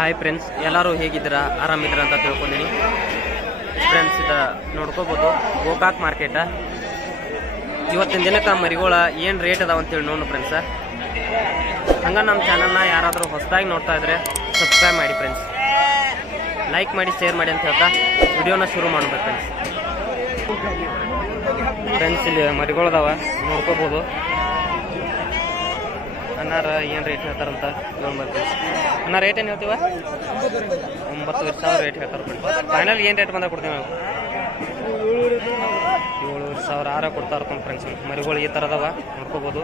Hi friends ಎಲ್ಲರೂ ಹೇಗಿದ್ದೀರಾ? ಆರಾಮಿದ್ದೀರಾ ಅಂತ ತಿಳ್ಕೊಂಡಿನಿ. ಫ್ರೆಂಡ್ಸ್ ಇದ ನೋಡ್ಕೋಬೋದು. ಗೋಕಾಕ್ ಮಾರ್ಕೆಟ ಇವತ್ತಿನ ದಿನಕ್ಕೆ ಮರಿಗಳ ಏನು ರೇಟ್ ಅದಾವ ಅಂತೇಳಿ ನೋಡು ಫ್ರೆಂಡ್ಸ ಹಂಗೆ ನಮ್ಮ ಚಾನಲ್ನ ಯಾರಾದರೂ ಹೊಸದಾಗಿ ನೋಡ್ತಾ ಇದ್ರೆ ಸಬ್ಸ್ಕ್ರೈಬ್ ಮಾಡಿ ಫ್ರೆಂಡ್ಸ್ ಲೈಕ್ ಮಾಡಿ ಶೇರ್ ಮಾಡಿ ಅಂತ ಹೇಳ್ತಾ ವಿಡಿಯೋನ ಶುರು ಮಾಡ್ಬೇಕು ಫ್ರೆಂಡ್ಸ್ ಫ್ರೆಂಡ್ಸ್ ಇಲ್ಲಿ ಮರಿಗಳದಾವ ನೋಡ್ಕೋಬೋದು. ಅನ್ನಾರ ಏನು ರೇಟ್ ಹೇಳ್ತಾರಂತ ನೋಡ್ಬೇಕು ಫ್ರೆಂಡ್ಸ್ ಅನ್ನ ರೇಟ್ ಏನು ಹೇಳ್ತೀವ? ಒಂಬತ್ತುವರೆ ಸಾವಿರ ರೇಟ್ ಹೇಳ್ತಾರೆ ಫ್ರೆಂಡ್ಸ್ ಫೈನಲ್ ಏನು ರೇಟ್ ಬಂದಾಗ ಕೊಡ್ತೀವಿ ನಾವು? ಏಳುವರೆ ಸಾವಿರ, ಆರ ಕೊಡ್ತಾರೆ ಇರ್ಕೊಂಡು ಫ್ರೆಂಡ್ಸ್ ಮರಿಗಳು ಈ ಥರ ಅದಾವ ನೋಡ್ಕೋಬೋದು.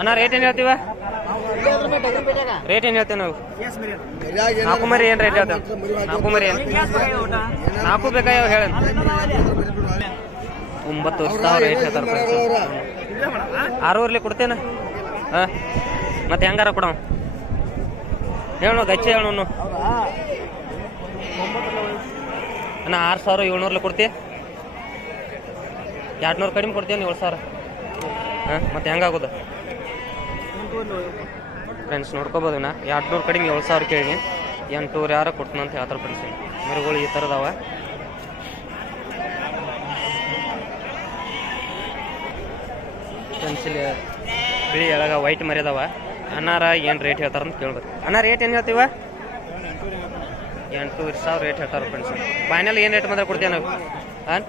ಅಣ್ಣ ರೇಟ್ ಏನು ಹೇಳ್ತೀವ? ರೇಟ್ ಏನು ಹೇಳ್ತೀವಿ ನಾವು? ನಾಲ್ಕು ಮರಿ ಏನು ರೇಟ್ ಹೇಳ್ತೇವೆ? ನಾಲ್ಕು ಮರಿ ಏನು? ನಾಲ್ಕು ಬೇಕಾಗ್ಯಾವ ಹೇಳ ಒಂಬತ್ತು ಸಾವಿರ ರೇಟ್ ಹೇಳ್ತಾರೆ ಆರೂವರೆಲಿ ಕೊಡ್ತೇನೆ. ಹಾಂ ಮತ್ತೆ ಹೆಂಗಾರ ಕೊಡವ ಹೇಳು ಗಚ್ಚಿ ಹೇಳು ಅಣ್ಣ, ಆರು ಸಾವಿರ ಏಳ್ನೂರಲ್ಲಿ ಕೊಡ್ತೀಯ ಎರಡು ನೂರು ಕಡಿಮೆ ಕೊಡ್ತೀನಿ ಏಳು ಸಾವಿರ. ಹಾಂ ಮತ್ತೆ ಹೆಂಗಾಗೋದು? ಫ್ರೆಂಡ್ಸ್ ನೋಡ್ಕೋಬೋದು ನಾ ಎರಡು ನೂರು ಕಡಿಮೆ ಏಳು ಸಾವಿರ ಕೇಳಿ ಎಂಟೂರು ಯಾರು ಕೊಡ್ತೀನಿ ಅಂತ ಹೇಳ್ತಾರೆ ಫ್ರೆಂಡ್ಸ್ ಮರಿಗಳು ಈ ಥರ ಇಲ್ಲಿ ಬಿಳಿ ಎಳಗ ವೈಟ್ ಮರಿ ಅದಾವ. ಅನ್ನಾರ ಏನು ರೇಟ್ ಹೇಳ್ತಾರ ಅಂತ ಕೇಳ್ಬೇಕು. ಅನ್ನ ರೇಟ್ ಏನು ಹೇಳ್ತೀವ? ಎಂಟೂವರೆ ಸಾವಿರ ರೇಟ್ ಹೇಳ್ತಾರೆ ಫ್ರೆಂಡ್ಸ್ ಫೈನಲ್ ಏನು ರೇಟ್ ಮಾತ್ರ ಕೊಡ್ತೀವಿ ನಾವು? ಹಾಂ?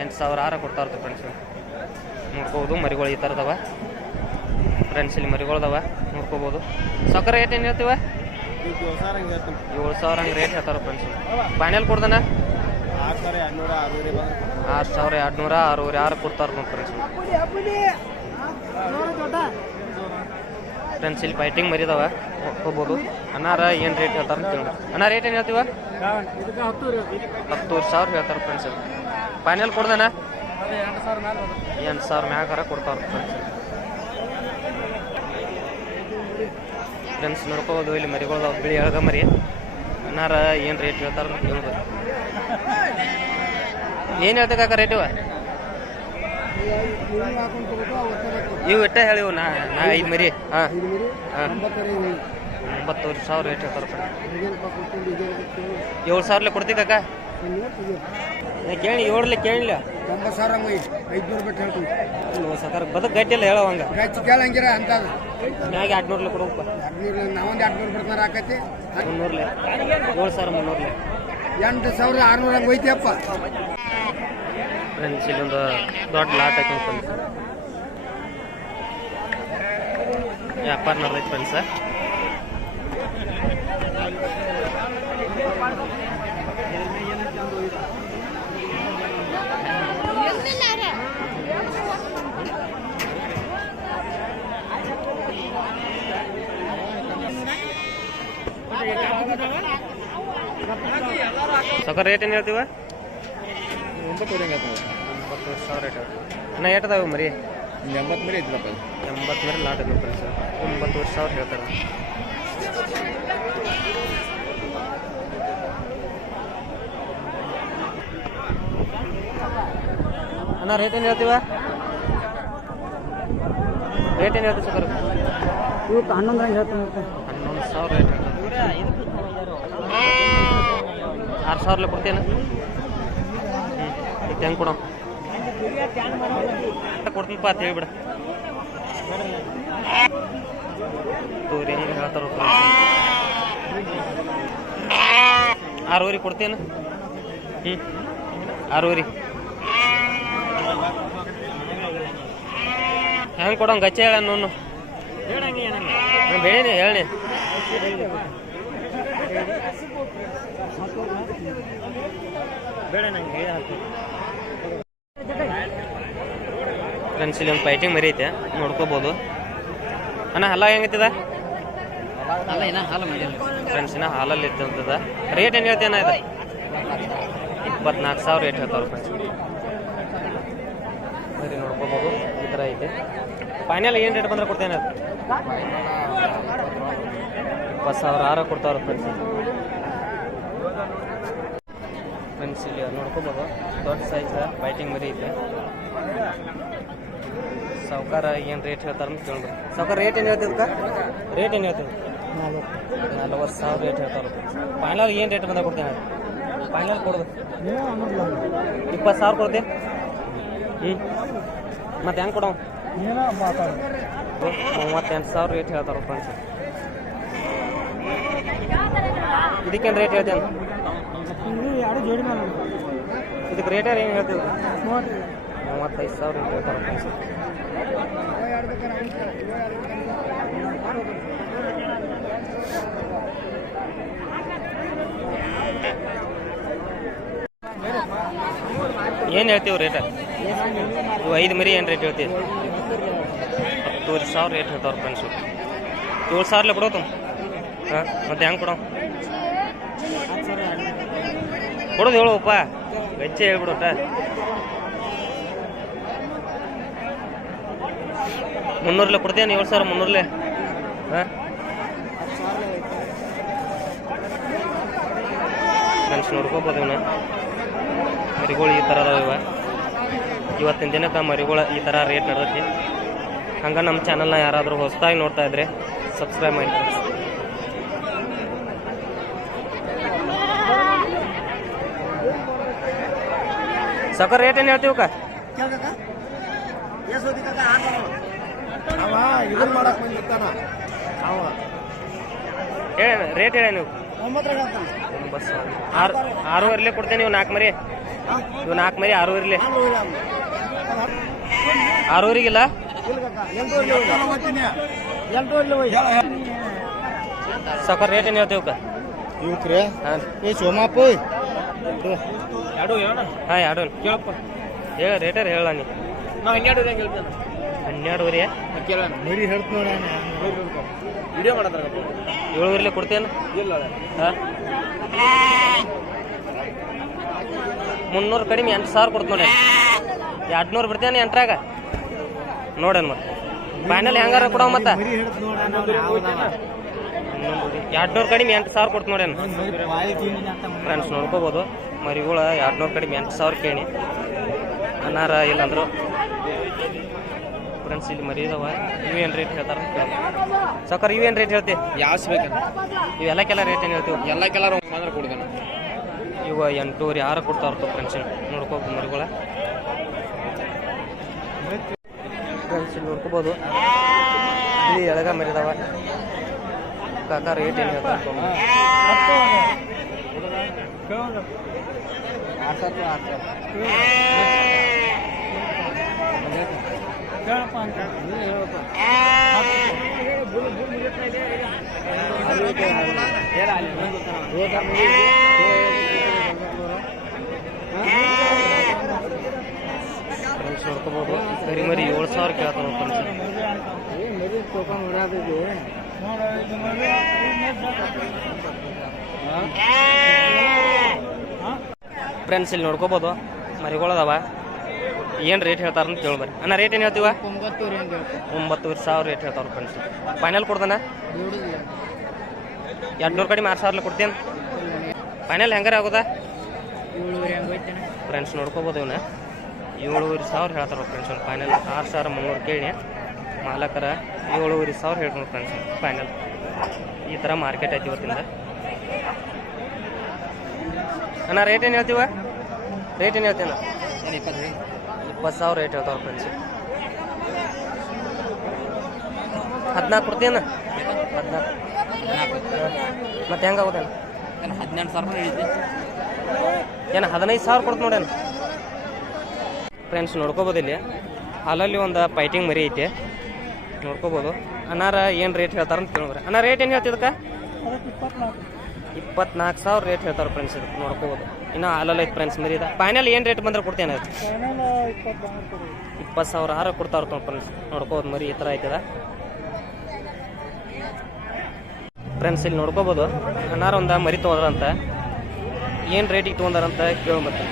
ಎಂಟು ಸಾವಿರ ಆರ ಕೊಡ್ತಾ ಇರ್ತೀವಿ ಫ್ರೆಂಡ್ಸ್ ನೋಡ್ಕೋಬಹುದು ಮರಿಗಳು ಈ ಥರದವ ಫ್ರೆಂಡ್ಸ್ ಇಲ್ಲಿ ಮರಿಗಳದಾವ ನೋಡ್ಕೋಬೋದು. ಸಕ್ಕರೆ ರೇಟ್ ಏನು ಹೇಳ್ತೀವ? ಏಳು ಸಾವಿರ ಹಂಗೆ ರೇಟ್ ಹೇಳ್ತಾರೆ ಫ್ರೆಂಡ್ಸ್ ಫೈನಲ್ ಕೊಡ್ದನ? ಆರು ಸಾವಿರ ಎರಡು ನೂರ ಆರೂವರೆ ಆರು ಕೊಡ್ತಾರೆ ನೋಡಿ ಫ್ರೆಂಡ್ಸ್ ಫ್ರೆಂಡ್ಸ್ ಇಲ್ಲಿ ಫೈಟಿಂಗ್ ಮರಿದಾವ ಹೋಗ್ಬೋದು ಅನ್ನಾರ ಏನು ರೇಟ್ ಹೇಳ್ತಾರೆ ಕೇಳಿ ಅಣ್ಣ ರೇಟ್ ಏನು ಹೇಳ್ತೀವ ಹತ್ತೂರು ಸಾವಿರ ಹೇಳ್ತಾರೆ ಫ್ರೆಂಡ್ಸ್ ಫೈನಲ್ ಕೊಡ್ದೇನ ಎಂಟು ಸಾವಿರ ಮ್ಯಾಗಾರ ಕೊಡ್ತಾರೆ ಫ್ರೆಂಡ್ಸ್ ಫ್ರೆಂಡ್ಸ್ ನೋಡ್ಕೋಬೋದು, ಇಲ್ಲಿ ಮರಿಗಳದಾವ, ಬಿಳಿ ಎಳಗ ಮರಿ. ಅನ್ನಾರ ಏನು ರೇಟ್ ಹೇಳ್ತಾರ ಅಂತ ಏನ್ ಹೇಳ್ತಕ್ಕ ರೇಟ್ ಇವ? ಇವು ಇಟ್ಟ ಹೇಳಿ ನಾ ನಾ ಐದು ಮರಿ. ಹಾಂ. ಹಾಂ. ಒಂಬತ್ತುವರೆ ಸಾವಿರ ರೇಟ್ ಹೇಳ್ತಾರ ಏಳು ಸಾವಿರಲೆ ಕೊಡ್ತೀವಿ ಕಾಕ ಏ, ಕೇಳಿ ಏಳಲೆ ಕೇಳಿಲ್ಲ ತೊಂಬತ್ತು ಸಾವಿರ ಐದ್ನೂರು ಬಿಟ್ಟು ಹೇಳ್ತೀವಿ ಸಕಾರ ಬದಕ್ ಗಟ್ಟಿಲ್ಲ ಹೇಳವಂಗ ಗಚ್ಚಿ ಕೇಳಂಗಿರ ಅಂತ ಮ್ಯಾಗೆ ಎರಡು ನೂರ್ಲೆ ಕೊಡಪ್ಪ ಎರಡ್ನೂರು ನಾವೊಂದು ಎರಡ್ನೂರು ಬಿಡ್ತಾರ ಆಕತಿ? ಮುನ್ನೂರ್ಲಿ. ಏಳು ಸಾವಿರ ಮುನ್ನೂರ್ಲಿ. ಎಂಟು ಸಾವಿರ ಆರ್ನೂರ ಹಂಗೆ ಹೋಯ್ತಿಯಪ್ಪ ಫ್ರೆಂಡ್ಸ್ ಇಲ್ಲೊಂದು ದೊಡ್ಡ ಲಾಟ್ ಐತೆ ಬಂದು ವ್ಯಾಪಾರ ನಡೆದೈತೆ ಫ್ರೆಂಡ್ಸ. ಸೊಕ್ಕ ರೇಟ್ ಏನು ಹೇಳ್ತೀವ? ಒಂಬತ್ತು ಒಂಬತ್ತು ಸಾವಿರ ರೇಟ್ ಅಣ್ಣ ಏಟದಾವ ಮರಿ? ಎಂಬತ್ತು ಮೇಲೆ ಐತಿರಪ್ಪ ಎಂಬತ್ತು ಮೇಲೆ ಲಾಟ್ ಇದೆ ಫ್ರೆಂಡ್ಸ್. ಒಂಬತ್ತುವರೆ ಸಾವಿರ ಹೇಳ್ತಾರೆ. ಅಣ್ಣ ರೇಟ್ ಏನು ಹೇಳ್ತೀವ? ರೇಟ್ ಏನು ಹೇಳ್ತೀವಿ ಸರ್ ಇವತ್ತು ಹನ್ನೊಂದು ಹಂಗೆ ಹೇಳ್ತಾನೆ ಹನ್ನೊಂದು ಸಾವಿರ ರೇಟ್. ಆರು ಸಾವಿರ ಕೊಡ್ತೇನೆ. ಹ್ಞೂ ಹೆಂಗೆ ಕೊಡೋ. ಕೊಡ್ತೀನಪ್ಪ ಅಂತ ಹೇಳ್ಬಿಡ. ತೋರಿ ಹೆಂಗೆ ಹೇಳ್ತಾರ ಆರೂವರೆ ಕೊಡ್ತೇನೆ. ಹ್ಞೂ ಆರೂವರೆ. ಹೆಂಗೆ ಕೊಡೋಂಗೆ ಗಚ್ಚೆ ಹೇಳ ನೋನು ಬೇಡೇನೆ ಹೇಳಿ. ಫ್ರೆಂಡ್ಸ್ ಇಲ್ಲಿ ಒಂದು ಫೈಟಿಂಗ್ ಮರಿ ಐತೆ, ನೋಡ್ಕೋಬೋದು. ಅಣ್ಣ, ಹಲ್ಲ ಹೆಂಗೈತದ? ಫ್ರೆಂಡ್ಸ್ ಇನ್ನ ಹಾಲಲ್ಲಿ ಇತ್ತದ ರೇಟ್ ಏನು ಹೇಳ್ತೇನೆ ಇದು? ಇಪ್ಪತ್ನಾಲ್ಕು ಸಾವಿರ ರೇಟ್ ಹೇಳ್ತಾವ್ರ ಫ್ರೆಂಡ್ಸ್ ಸರಿ, ನೋಡ್ಕೋಬೋದು. ಈ ತರ ಐತೆ. ಫೈನಲ್ ಏನು ರೇಟ್ ಬಂದ್ರೆ ಕೊಡ್ತೇನೆ ಇಪ್ಪತ್ತು ಸಾವಿರ ಆರ ಕೊಡ್ತಾವ್ರ ಫ್ರೆಂಡ್ಸ್ ಫ್ರೆಂಡ್ಸ್ ಇಲ್ಲಿ ನೋಡ್ಕೋಬೋದು. ದೊಡ್ಡ ಸೈಜ್ ಬೈಟಿಂಗ್ ಮರಿ ಐತೆ. ಸಾವುಕಾರ ಏನು ರೇಟ್ ಹೇಳ್ತಾರೆ ಅಂತ ಕೇಳಿದ್ರು ಸಾವುಕಾರ ರೇಟ್ ಏನು ಹೇಳ್ತಿದ್ಕ ರೇಟ್ ಏನು ಹೇಳ್ತಿದ್ರು ನಲ್ವತ್ತು ಸಾವಿರ ರೇಟ್ ಹೇಳ್ತಾರೆ ಫೈನಲ್ ಏನು ರೇಟ್ ಬಂದಾಗ ಕೊಡ್ತೀನಿ ಫೈನಲ್ ಕೊಡೋದು ಇಪ್ಪತ್ತು ಸಾವಿರ ಕೊಡ್ತೆ. ಹ್ಞೂ ಮತ್ತೆ ಹೆಂಗೆ ಕೊಡೋ ಮೂವತ್ತೆಂಟು ಸಾವಿರ ರೇಟ್ ಹೇಳ್ತಾರೆ ಫ್ರೆಂಡ್ಸ್ ಇದಕ್ಕೇನು ರೇಟ್ ಹೇಳ್ತೇನೆ ಇದಕ್ಕೆ ರೇಟ್ ಏನು ಹೇಳ್ತೀವಿ ಮೂವತ್ತೈದು. ಸಾವಿರ ಹೇಳ್ತಾರೆ ಏನು ಹೇಳ್ತೀವಿ ರೇಟ ಐದು ಮರಿ ಏನು ರೇಟ್ ಹೇಳ್ತೀವಿ ಹತ್ತೂವರೆ ಸಾವಿರ ರೇಟ್ ಹೇಳ್ತಾವ್ರ ಫ್ರೆಂಡ್ಸು ಏಳು ಸಾವಿರಲೇ ಕೊಡೋದು? ಹಾಂ ಮತ್ತೆ ಹೆಂಗೆ ಕೊಡೋ? ಕೊಡೋದು ಹೇಳುವಪ್ಪ. ವೆಚ್ಚ ಹೇಳ್ಬಿಡುತ್ತ. ಮುನ್ನೂರ್ಲೆ ಕೊಡ್ತೇನೆ ಏಳು ಸಾವಿರ ಮುನ್ನೂರ್ಲೆ ಹಾಂ? ಫ್ರೆಂಡ್ಸ್ ನೋಡ್ಕೋಬೋದು ಇವನ್ನ ಮರಿಗಳು ಈ ಥರ ಇವ. ಇವತ್ತಿನ ದಿನಕ್ಕೆ ಮರಿಗಳು ಈ ಥರ ರೇಟ್ ನಡೆದೈತಿ. ಹಂಗೆ ನಮ್ಮ ಚಾನಲ್ನ ಯಾರಾದರೂ ಹೊಸದಾಗಿ ನೋಡ್ತಾ ಇದ್ರೆ ಸಬ್ಸ್ಕ್ರೈಬ್ ಮಾಡಿ. ಸಕರ್ ರೇಟ್ ಏನು ಹೇಳ್ತೀವಕ್ಕ ಅವ ಇದನ್ನ ಮಾಡಕ್ ಬಂದಿರ್ತಾನ. ಅವ. ಹೇಳ ರೇಟ್ ಹೇಳ ನೀವು. ಆರು ಇರ್ಲಿ ಕೊಡ್ತೇನೆ ನೀವು ನಾಲ್ಕು ಮರಿ. ನೀವು ಇವು ನಾಲ್ಕು ಮರಿ ಆರು ಇರ್ಲಿ ಆರು ಅವ್ನು. ಆರೂವರೆಗಿಲ್ಲ. ಸಕರ್ ರೇಟ್ ಏನು ಹೇಳ್ತೀವಕ್ಕ ಇವ್ಕ್ರೆ ಹಾಂ. ಏ ಸೋಮಪ್ಪ ಎರಡು ಹಾಂ ಎರಡು ಕೇಳಪ್ಪ. ಹೇಳ ರೇಟರ್ ಹೇಳ ನೀ ನಾವು ಹನ್ನೆರಡು ಹೇಳ್ತೇನೆ ಹನ್ನೆರಡುವರೆ ಮರಿ ಹೇಳ್ತು ನೋಡ ವಿಡಿಯೋ ಏಳುವರೆಲೆ ಕೊಡ್ತೇನೆ ಇಲ್ಲ ಹಾಂ. ಮುನ್ನೂರು ಕಡಿಮೆ ಎಂಟು ಸಾವಿರ ಕೊಡ್ತು ನೋಡಿ ಎರಡು ನೂರು ಬಿಡ್ತೇನೆ ಎಂಟ್ರಾಗ? ನೋಡೇನು ಮತ್ತೆ. ಫೈನಲ್ ಹೆಂಗಾರ ಕೊಡೋ ಮತ್ತೆ. ಮರಿ ಹೇಳ್ತ ನೋಡ ಎರಡು ನೂರು ಕಡಿಮೆ ಎಂಟು ಸಾವಿರ ಕೊಡ್ತು ನೋಡೇನು ಫ್ರೆಂಡ್ಸ್ ನೋಡ್ಕೋಬೋದು. ಮರಿಗಳು ಎರಡು ನೂರು ಕಡಿಮೆ ಎಂಟು ಸಾವಿರ ಕೇಳಿ. ಅನಾರ ಇಲ್ಲಂದ್ರು. ಫ್ರೆಂಡ್ಸ್ ಇಲ್ಲಿ ಮರಿ ಇದಾವ. ಇವೇನು ರೇಟ್ ಹೇಳ್ತಾರೆ ಸಕ್ಕರೆ ಇವೇನು ರೇಟ್ ಹೇಳ್ತಿ? ಯಾಸ್ ಇವೆಲ್ಲ ಕೆಲ ರೇಟ್ ಏನು ಹೇಳ್ತೀವಿ? ಎಲ್ಲ ಕೆಲ ಮಾತ್ರ ಕೊಡ್ತಾನೆ. ಇವ ಎಂಟೂರು ಯಾರು ಕೊಡ್ತಾ ಇರ್ತವೆ ಫ್ರೆಂಡ್ಸ್ ನೋಡ್ಕೋಬೋದು ಮರಿಗಳ. ಫ್ರೆಂಡ್ಸ್ ಇಲ್ಲಿ ನೋಡ್ಕೋಬೋದು. ಇಲ್ಲಿ ಎಳಗ ಮರಿದಾವ ಕಾಕ ರೇಟ್ ಏನು ಹೇಳ್ತಾರೆ ಫ್ರೆಂಡ್ಸ್ ನೋಡ್ಕೋಬೋದು ಕರಿ ಮರಿ ಏಳು ಸಾವಿರ ಕೇಳ್ತಾವ ಫ್ರೆಂಡ್ಸ್ ಫ್ರೆಂಡ್ಸ್ ಇಲ್ಲಿ ನೋಡ್ಕೋಬೋದು. ಮರಿಗಳದವ. ಏನು ರೇಟ್ ಹೇಳ್ತಾರ ಅಂತ ಕೇಳ್ಬರಿ ಅಣ್ಣ ರೇಟ್ ಏನು ಹೇಳ್ತೀವ? ಒಂಬತ್ತುವರೆ ಸಾವಿರ ರೇಟ್ ಹೇಳ್ತಾವ್ರ ಫ್ರೆಂಡ್ಸ್ ಫೈನಲ್ ಕೊಡ್ದಾನ ಎರಡು ನೂರು ಕಡಿಮೆ ಆರು ಸಾವಿರ ಕೊಡ್ತೀನಿ ಫೈನಲ್ ಹೆಂಗಾರ ಆಗೋದಾ? ಫ್ರೆಂಡ್ಸ್ ನೋಡ್ಕೋಬೋದು ಇವನ. ಏಳುವರೆ ಸಾವಿರ ಹೇಳ್ತಾರೆ ಫ್ರೆಂಡ್ಸ್ ಒಂದು ಫೈನಲ್ ಆರು ಸಾವಿರ ಮುನ್ನೂರು ಕೇಳಿ. ಮಾಲಕರ ಏಳುವರೆ ಸಾವಿರ ಹೇಳ್ತಾರೆ ಫ್ರೆಂಡ್ಸ್ ಫೈನಲ್ ಈ ಥರ ಮಾರ್ಕೆಟ್ ಐತಿ ಇವತ್ತಿಂದ. ಅಣ್ಣ ರೇಟ್ ಏನು ಹೇಳ್ತೀವ? ರೇಟ್ ಏನು ಹೇಳ್ತೇನೆ ಇಪ್ಪತ್ತು ಸಾವಿರ ರೇಟ್ ಹೇಳ್ತಾವ್ರ ಫ್ರೆಂಡ್ಸ್ ಹದಿನಾಲ್ಕು ಕೊಡ್ತೀನ ಹದಿನಾಲ್ಕು. ಮತ್ತೆ ಹೆಂಗಾಗುತ್ತೆ ಹದಿನೆಂಟು ಸಾವಿರ ಏನು ಹದಿನೈದು ಸಾವಿರ ಕೊಡ್ತು ನೋಡೇನು ಫ್ರೆಂಡ್ಸ್ ನೋಡ್ಕೋಬೋದು ಇಲ್ಲಿ. ಹಾಲಲ್ಲಿ ಒಂದು ಪೈಟಿಂಗ್ ಮರಿ ಐತೆ. ನೋಡ್ಕೋಬೋದು. ಅನಾರ ಏನು ರೇಟ್ ಹೇಳ್ತಾರಂತ ಕೇಳಿದ್ರೆ ಅಣ್ಣ ರೇಟ್ ಏನು ಹೇಳ್ತಿದ್ದಕ್ಕ ಇಪ್ಪತ್ನಾಲ್ಕು ಸಾವಿರ ರೇಟ್ ಹೇಳ್ತಾರೆ ಫ್ರೆಂಡ್ಸ್ ಇದಕ್ಕೆ ನೋಡ್ಕೋಬೋದು. ಇನ್ನು ಅಲ್ಲಲ್ಲ ಐತೆ ಫ್ರೆಂಡ್ಸ್ ಮರಿ ಇದೆ ಫೈನಲ್ ಏನು ರೇಟ್ ಬಂದ್ರೆ ಕೊಡ್ತೇನೆ ಇಪ್ಪತ್ತು ಸಾವಿರ ಆರ ಕೊಡ್ತಾವ್ರ ಫ್ರೆಂಡ್ಸ್ ನೋಡ್ಕೋಬೋದು ಮರಿ ಈ ಥರ ಐತದ ಫ್ರೆಂಡ್ಸ್ ಇಲ್ಲಿ ನೋಡ್ಕೋಬೋದು. ಅನ್ನಾರ ಒಂದು ಮರಿ ತೊಗೊಂಡ್ರಂತ. ಏನು ರೇಟಿಗೆ ತೊಗೊಂಡಾರಂತ ಕೇಳ್ಬತ್ತೆ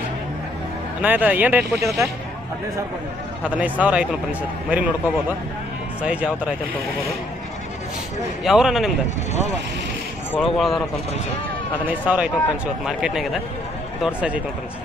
ಅಣ್ಣ ಇದು ಏನು ರೇಟ್ ಕೊಟ್ಟಿದ ಹದಿನೈದು ಸಾವಿರ ಆಯ್ತು ನೋಡಿ ಸಾವಿರ ಆಯ್ತು ಫ್ರೆಂಡ್ಸ್ ಮರಿ ನೋಡ್ಕೋಬೋದು. ಸೈಜ್ ಯಾವ ಥರ ಐತೆ ಅಂತ ನೋಡ್ಕೋಬೋದು. ಯಾವ್ರಣ್ಣ ನಿಮ್ದು? ಒಳಗೊಳದಾರ ಅಂತ ಫ್ರೆಂಡ್ಸ್ ಹದಿನೈದು ಸಾವಿರ ಐತೆ ಫ್ರೆಂಡ್ಸ್ ಇವತ್ತು ಮಾರ್ಕೆಟ್ನಾಗಿದೆ ದೊಡ್ಡ ಸೈಜ್ ಐತೆ ಫ್ರೆಂಡ್ಸ್.